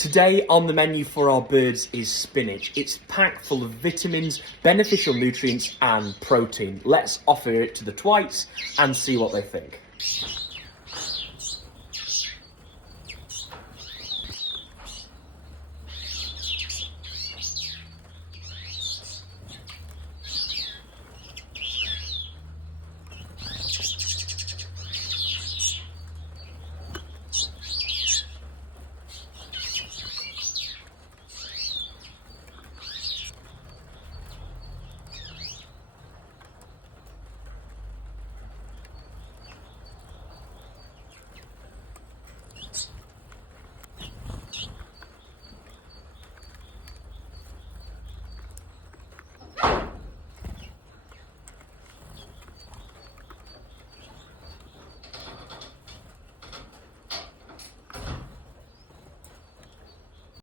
Today on the menu for our birds is spinach. It's packed full of vitamins, beneficial nutrients and protein. Let's offer it to the twites and see what they think.